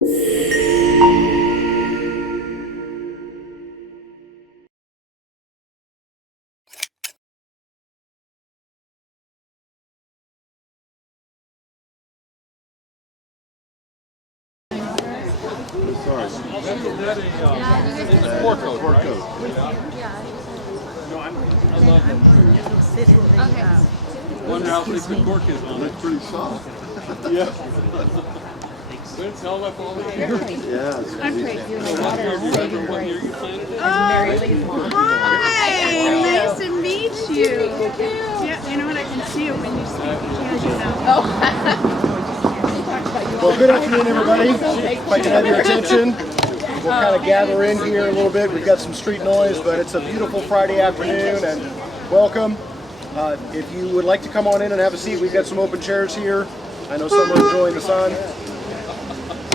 Sorry. It's a sport coat, right? No, I love it. Okay. Wonder how thick the cork is on it. It's pretty soft. Yeah. It's held up all the year. Yeah. What year, do you remember what year you planted it? Hi, nice to meet you. Yeah, you know what? I can see it when you speak. As you know. Well, good afternoon, everybody. If I can have your attention, we'll kind of gather in here a little bit. We've got some street noise, but it's a beautiful Friday afternoon, and welcome. If you would like to come on in and have a seat, we've got some open chairs here. I know some are enjoying the sun.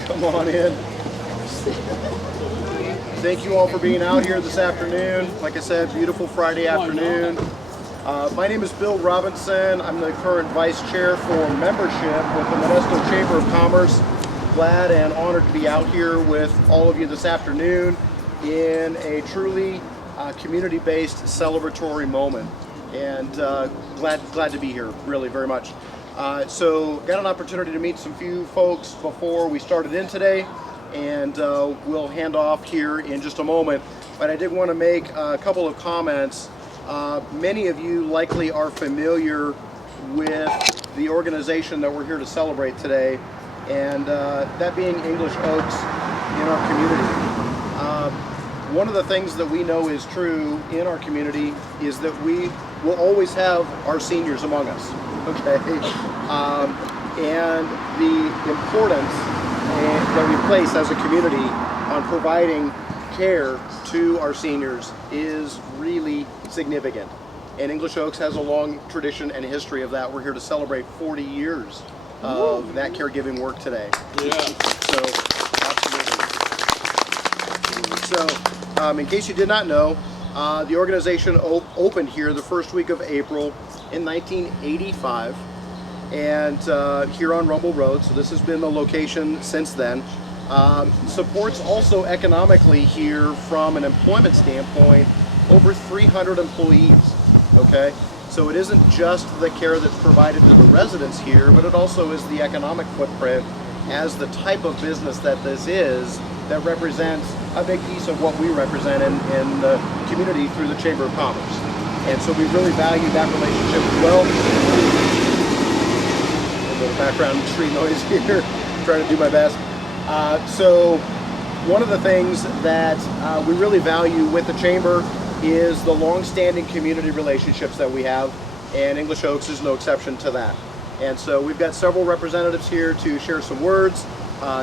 Come on in. Thank you all for being out here this afternoon. Like I said, beautiful Friday afternoon. My name is Bill Robinson. I'm the current Vice Chair for Membership with the Modesto Chamber of Commerce. Glad and honored to be out here with all of you this afternoon in a truly community-based celebratory moment. And glad to be here, really, very much. So got an opportunity to meet some few folks before we started in today, and we'll hand off here in just a moment. But I did want to make a couple of comments. Many of you likely are familiar with the organization that we're here to celebrate today, and that being English Oaks in our community. One of the things that we know is true in our community is that we will always have our seniors among us, okay? And the importance that we place as a community on providing care to our seniors is really significant. And English Oaks has a long tradition and history of that. We're here to celebrate 40 years of that caregiving work today. Yeah. So, absolutely. So, in case you did not know, the organization opened here the first week of April in 1985, and here on Rumble Road, so this has been the location since then. Supports also economically here from an employment standpoint over 300 employees, okay? So it isn't just the care that's provided to the residents here, but it also is the economic footprint as the type of business that this is that represents a big piece of what we represent in the community through the Chamber of Commerce. And so we really value that relationship as well. A little background street noise here, trying to do my best. So one of the things that we really value with the Chamber is the long-standing community relationships that we have, and English Oaks is no exception to that. And so we've got several representatives here to share some words,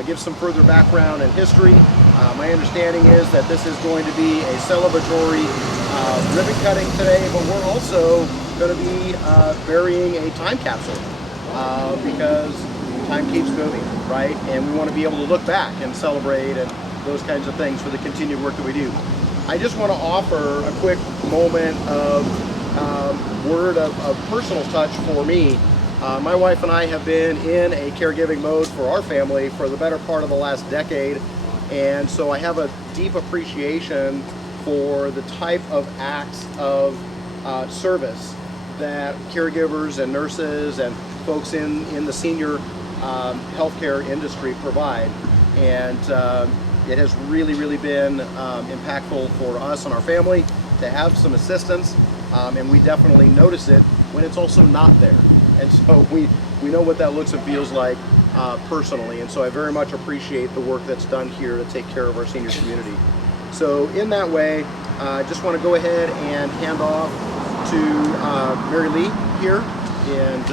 give some further background and history. My understanding is that this is going to be a celebratory ribbon cutting today, but we're also going to be burying a time capsule because time keeps moving, right? And we want to be able to look back and celebrate and those kinds of things for the continued work that we do. I just want to offer a quick moment of word of personal touch for me. My wife and I have been in a caregiving mode for our family for the better part of the last decade, and so I have a deep appreciation for the type of acts of service that caregivers and nurses and folks in the senior healthcare industry provide. And it has really been impactful for us and our family to have some assistance, and we definitely notice it when it's also not there. And so we know what that looks and feels like personally, and so I very much appreciate the work that's done here to take care of our senior community. So in that way, I just want to go ahead and hand off to Mary Lee here, and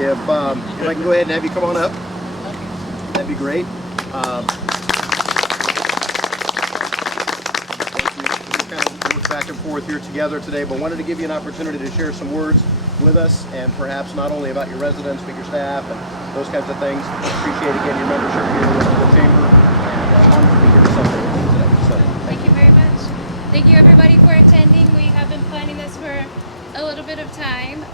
if I can go ahead and have you come on up, that'd be great. We kind of work back and forth here together today, but wanted to give you an opportunity to share some words with us, and perhaps not only about your residents, but your staff and those kinds of things. Appreciate again your membership here with the Chamber, and honored to be here to celebrate with you today. So, thank you very much. Thank you everybody for attending. We have been planning this for a little bit of time.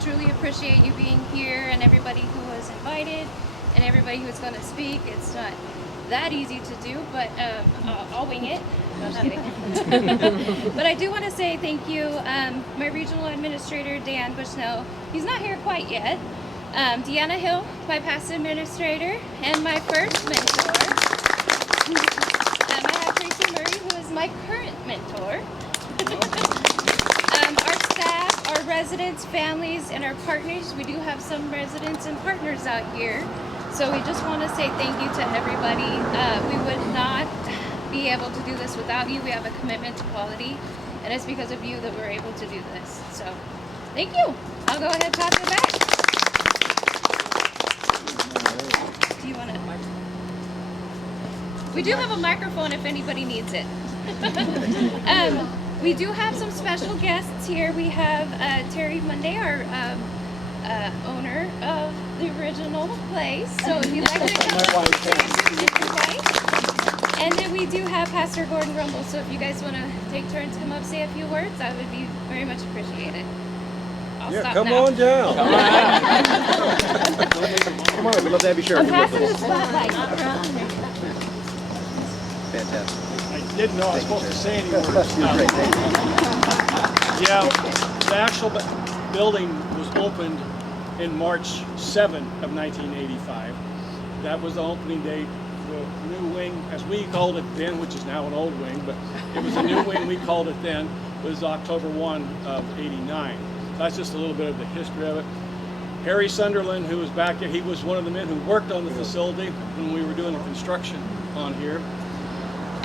Truly appreciate you being here and everybody who was invited. and everybody who's going to speak. It's not that easy to do, but I'll wing it. No, just kidding. But I do want to say thank you, my regional administrator, Dan Bushnell. He's not here quite yet. Deanna Hill, my past administrator, and my first mentor. I have Tracy Murray, who is my current mentor. Our staff, our residents, families, and our partners. We do have some residents and partners out here. So we just want to say thank you to everybody. We would not be able to do this without you. We have a commitment to quality, and it's because of you that we're able to do this. So thank you. I'll go ahead and pass it back. Do you want to? We do have a microphone if anybody needs it. We do have some special guests here. We have Terry Monday, our owner of the original place. So if you'd like to come up, introduce your wife. And then we do have Pastor Gordon Rumble. So if you guys want to take turns, come up, say a few words, that would be very much appreciated. I'll stop come now. on down. Come on, we'd love to have you share. I'm passing the spotlight. Fantastic. I didn't know I was supposed to say any words. You're great. Thank you. Yeah, the actual building was opened in March 7 of 1985. That was the opening date. The new wing, as we called it then, which is now an old wing, but it was a new wing, we called it then, was October 1 of 89. That's just a little bit of the history of it. Harry Sunderland, who was back here, he was one of the men who worked on the facility when we were doing the construction on here.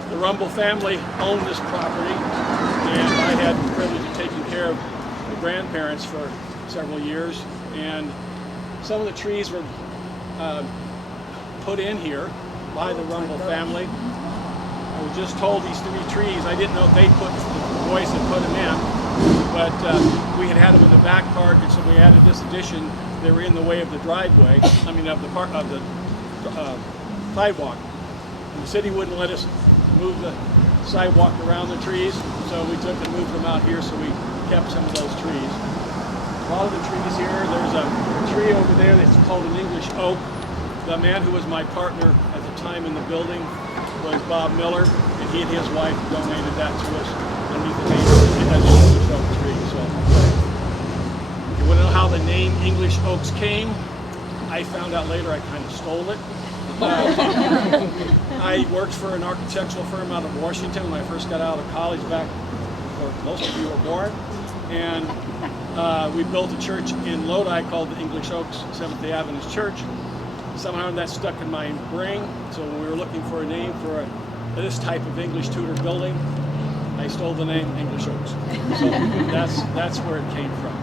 The Rumble family owned this property, and I had the privilege of taking care of the grandparents for several years. And some of the trees were put in here by the Rumble family. I was just told these 3 trees, I didn't know if they put, the boys had put them in, but we had them in the back part, and so we added this addition. They were in the way of the driveway, I mean of the sidewalk. And the city wouldn't let us move the sidewalk around the trees, so we took and moved them out here, so we kept some of those trees. A lot of the trees here, there's a tree over there that's called an English oak. The man who was my partner at the time in the building was Bob Miller, and he and his wife donated that to us underneath the name of an English oak tree. So, if you want to know how the name English Oaks came, I found out later I kind of stole it. I worked for an architectural firm out of Washington when I first got out of college back before most of you were born. And we built a church in Lodi called the English Oaks Seventh-day Adventist Church. Somehow that stuck in my brain, so when we were looking for a name for this type of English Tudor building, I stole the name English Oaks. So that's where it came from.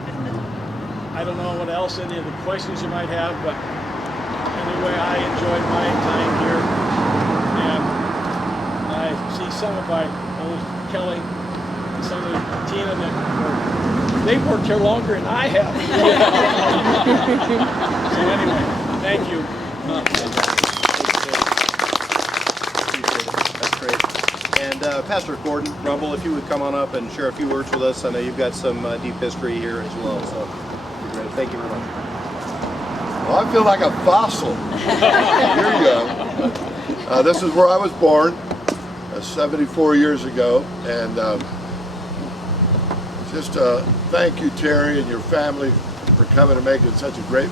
I don't know what else, any of the questions you might have, but anyway, I enjoyed my time here, and I see some of my old Kelly, and some of Tina that they've worked here longer than I have. So anyway, thank you. That's great. And Pastor Gordon Rumble, if you would come on up and share a few words with us. I know you've got some deep history here as well, so great. Thank you very much. Well, I feel like a fossil. Here you go. This is where I was born 74 years ago, and just thank you, Terry, and your family for coming and making such a great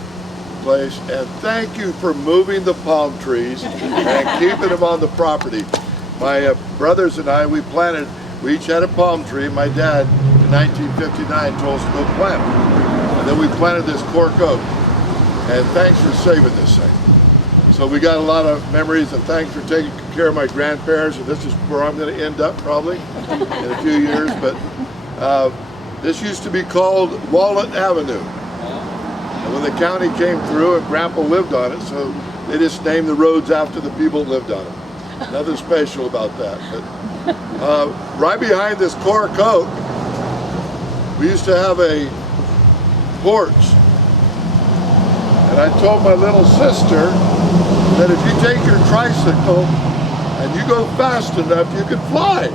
place, and thank you for moving the palm trees and keeping them on the property. My brothers and I, we each had a palm tree. My dad in 1959 told us to go plant them, and then we planted this cork oak, and thanks for saving this thing. So we got a lot of memories, and thanks for taking care of my grandparents, and this is where I'm going to end up probably in a few years, but this used to be called Walnut Avenue. And when the county came through, and Grandpa lived on it, so they just named the roads after the people that lived on them. Nothing special about that. But right behind this cork oak, we used to have a porch. And I told my little sister that if you take your tricycle and you go fast enough, you can fly.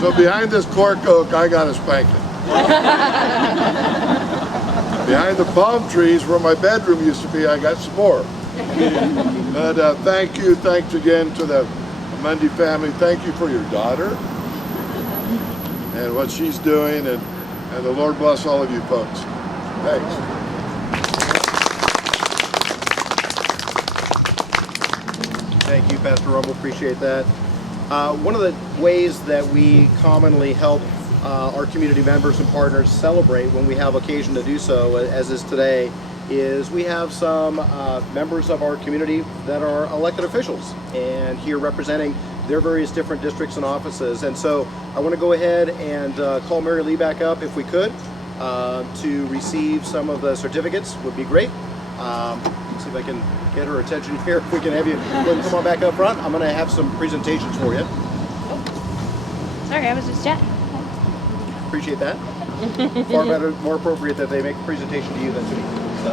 So behind this cork oak, I got a spanking. Behind the palm trees where my bedroom used to be, I got some more. But thank you, thanks again to the Mundy family. Thank you for your daughter and what she's doing, and the Lord bless all of you folks. Thanks. Thank you, Pastor Rumble. Appreciate that. One of the ways that we commonly help our community members and partners celebrate when we have occasion to do so, as is today, is we have some members of our community that are elected officials and here representing their various different districts and offices. And so I want to go ahead and call Mary Lee back up if we could to receive some of the certificates. Would be great. See if I can get her attention here. If we can have you come on back up front. I'm going to have some presentations for you. Sorry, I was just chatting. Appreciate that. Far better, more appropriate that they make a presentation to you than to me. So,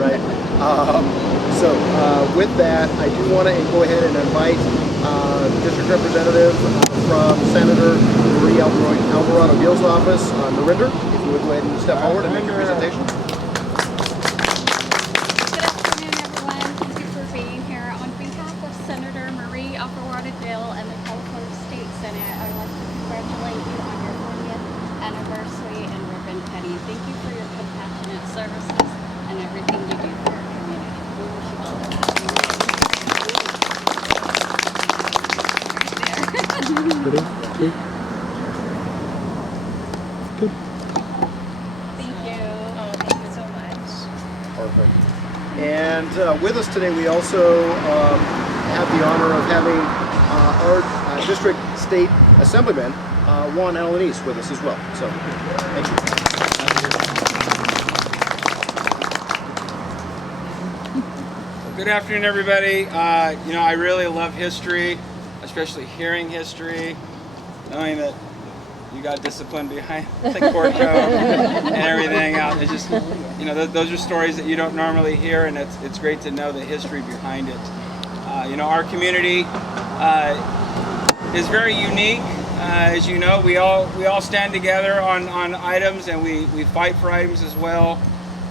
right. With that, I do want to go ahead and invite District Representative from Senator Marie Alvarado Gill's office, Narinder, if you would go ahead and step forward and make your presentation. Good afternoon, everyone. Thank you for being here. On behalf of Senator Marie Alvarado Gill and the California State Senate, I'd like to congratulate you on your 40th anniversary and ribbon cutting. Thank you for your compassionate services and everything you do for our community. We wish you all the best. Thank you. Oh, thank you so much. Perfect. And with us today, we also have the honor of having our District State Assemblyman, Juan Alanis, with us as well. So, thank you. Good afternoon, everybody. I really love history, especially hearing history, knowing that you got discipline behind the court code and everything out. It's just, those are stories that you don't normally hear, and it's great to know the history behind it. Our community is very unique. As you know, we all stand together on items, and we fight for items as well.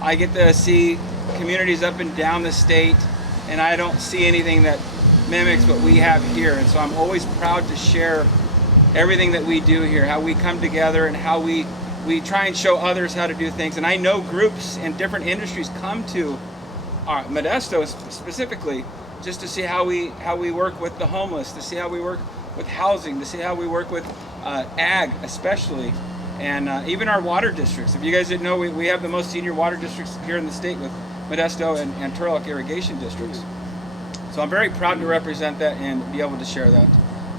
I get to see communities up and down the state, and I don't see anything that mimics what we have here. And so I'm always proud to share everything that we do here, how we come together and how we try and show others how to do things. And I know groups in different industries come to Modesto specifically just to see how we work with the homeless, to see how we work with housing, to see how we work with ag especially, and even our water districts. If you guys didn't know, we have the most senior water districts here in the state with Modesto and Turlock irrigation districts. So I'm very proud to represent that and be able to share that.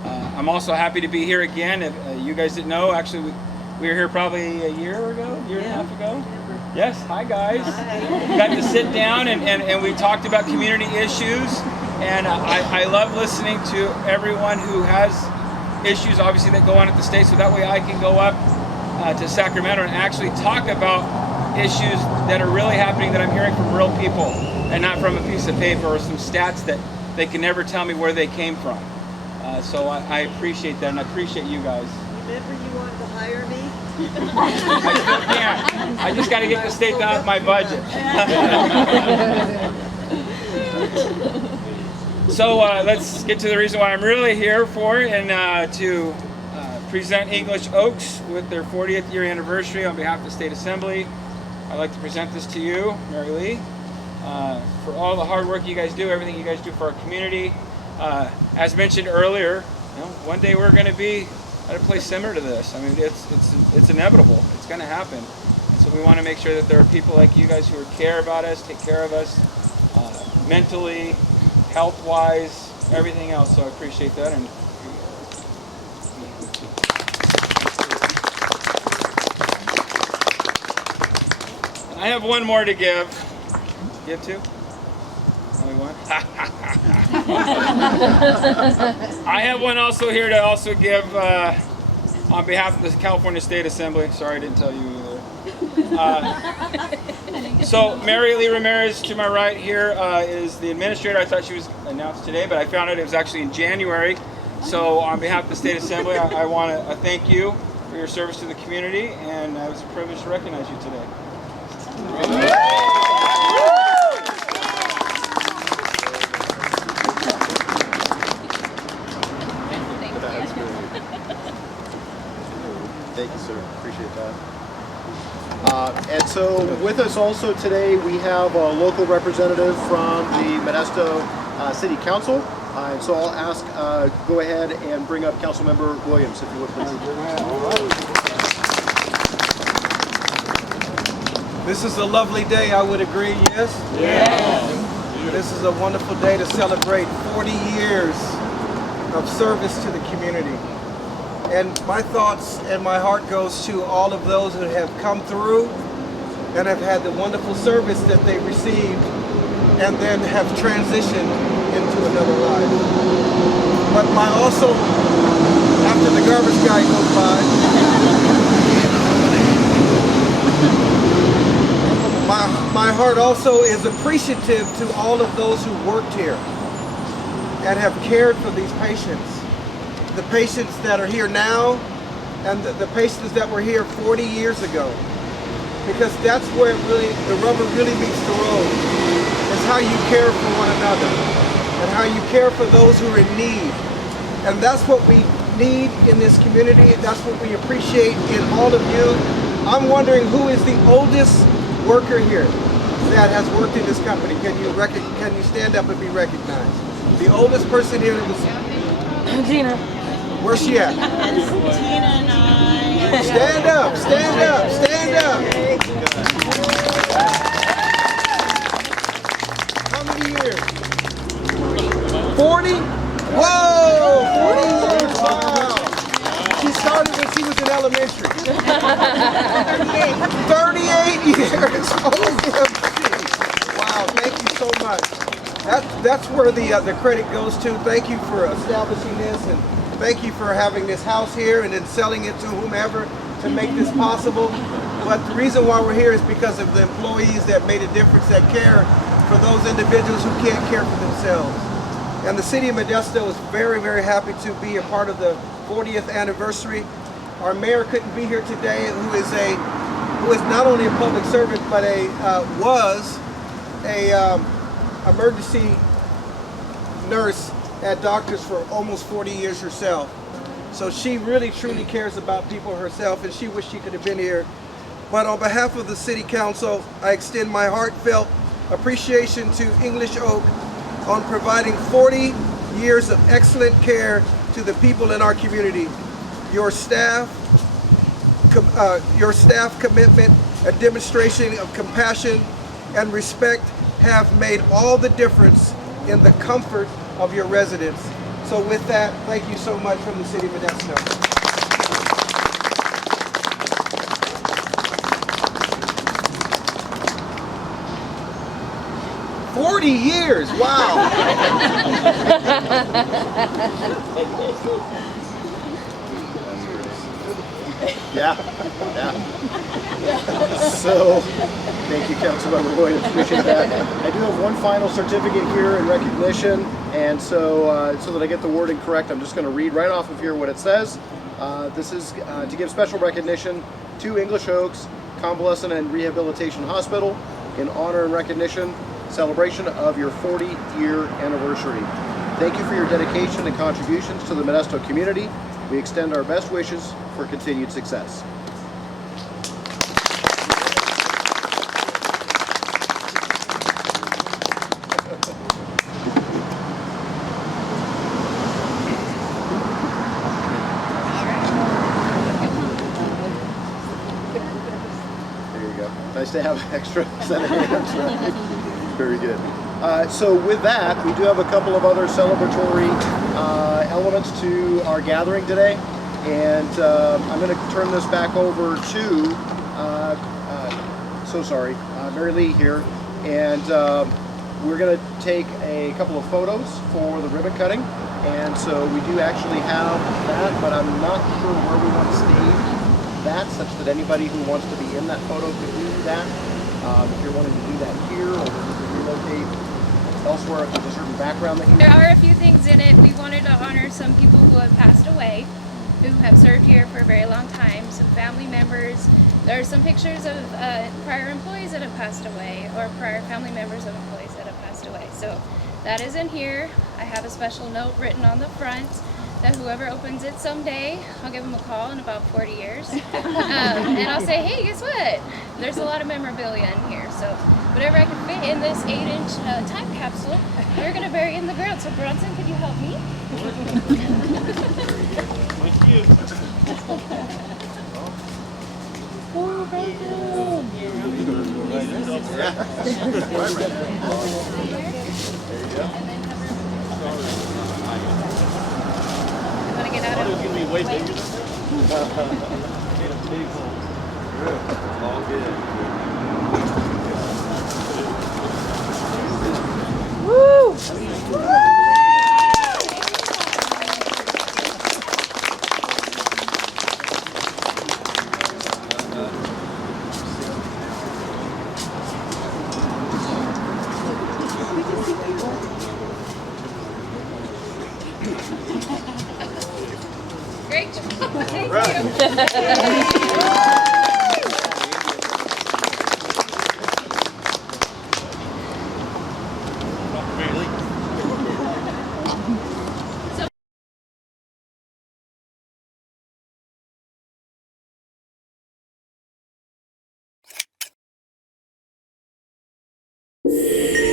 I'm also happy to be here again. If you guys didn't know, actually we were here probably a year and a half ago. Yes, hi guys. Got to sit down and we talked about community issues, and I love listening to everyone who has issues obviously that go on at the state, so that way I can go up to Sacramento and actually talk about issues that are really happening that I'm hearing from real people and not from a piece of paper or some stats that they can never tell me where they came from. So I appreciate that, and I appreciate you guys. Remember you wanted to hire me? I still can't. I just got to get the state out of my budget. So let's get to the reason why I'm really here for, and to present English Oaks with their 40th year anniversary on behalf of the State Assembly. I'd like to present this to you, Mary Lee, for all the hard work you guys do, everything you guys do for our community. As mentioned earlier, one day we're going to be at a place similar to this. I mean, it's inevitable. It's going to happen. And so we want to make sure that there are people like you guys who care about us, take care of us, mentally, health-wise, everything else. So I appreciate that. And I have one more to give. Give two? Only one? I have one also here to also give on behalf of the California State Assembly. Sorry, I didn't tell you either. So Mary Lee Ramirez to my right here is the administrator. I thought she was announced today, but I found out it was actually in January. So on behalf of the State Assembly, I want to thank you for your service to the community, and it was a privilege to recognize you today. Thank you, sir. Appreciate that. And so with us also today, we have a local representative from the Modesto City Council. And so I'll ask, go ahead and bring up Councilmember Williams, if you would please. This is a lovely day, I would agree, yes? Yes. This is a wonderful day to celebrate 40 years of service to the community. And my thoughts and my heart goes to all of those who have come through and have had the wonderful service that they received and then have transitioned into another life. But my also, after the garbage guy goes by, my heart also is appreciative to all of those who worked here and have cared for these patients. The patients that are here now and the patients that were here 40 years ago. Because that's where the rubber really meets the road. It's how you care for one another and how you care for those who are in need. And that's what we need in this community. That's what we appreciate in all of you. I'm wondering who is the oldest worker here that has worked in this company. Can you stand up and be recognized? The oldest person here was Gina. Where's she at? Tina and I. Stand up, stand up, stand up. How many years? 40? Whoa, 40 years, wow. She started when she was in elementary. 38 years. Wow, thank you so much. That's where the credit goes to. Thank you for establishing this, and thank you for having this house here and then selling it to whomever to make this possible. But the reason why we're here is because of the employees that made a difference, that care for those individuals who can't care for themselves. And the city of Modesto is very, very happy to be a part of the 40th anniversary. Our mayor couldn't be here today, who is not only a public servant, but was a emergency nurse at Doctors for almost 40 years herself. So she really truly cares about people herself, and she wished she could have been here. But on behalf of the City Council, I extend my heartfelt appreciation to English Oak on providing 40 years of excellent care to the people in our community. Your staff commitment, a demonstration of compassion and respect have made all the difference in the comfort of your residents. So with that, thank you so much from the City of Modesto. 40 years, wow. Yeah. So, thank you, Councilmember Williams. Appreciate that. I do have one final certificate here in recognition, and so that I get the wording correct, I'm just going to read right off of here what it says. This is to give special recognition to English Oaks Convalescent and Rehabilitation Hospital in honor and recognition, celebration of your 40-year anniversary. Thank you for your dedication and contributions to the Modesto community. We extend our best wishes for continued success. There you go. Nice to have an extra set of hands, right? Very good. So with that, we do have a couple of other celebratory elements to our gathering today. And I'm going to turn this back over to, Mary Lee here. And we're going to take a couple of photos for the ribbon cutting. And so we do actually have that, but I'm not sure where we want to stage that, such that anybody who wants to be in that photo can do that. If you're wanting to do that here, or relocate elsewhere, if there's a certain background that you There are a few things in it. We wanted to honor some people who have passed away, who have served here for a very long time, some family members There are some pictures of prior employees that have passed away, or prior family members of employees that have passed away. So that is in here. I have a special note written on the front that whoever opens it someday, I'll give them a call in about 40 years. And I'll say, hey, guess what? There's a lot of memorabilia in here. So whatever I can fit in this 8-inch time capsule, we're going to bury in the ground. So Bronson, could you help me? Thank you. Oh, Want to get out of It's going to be way bigger than All good. Great job. Thank you.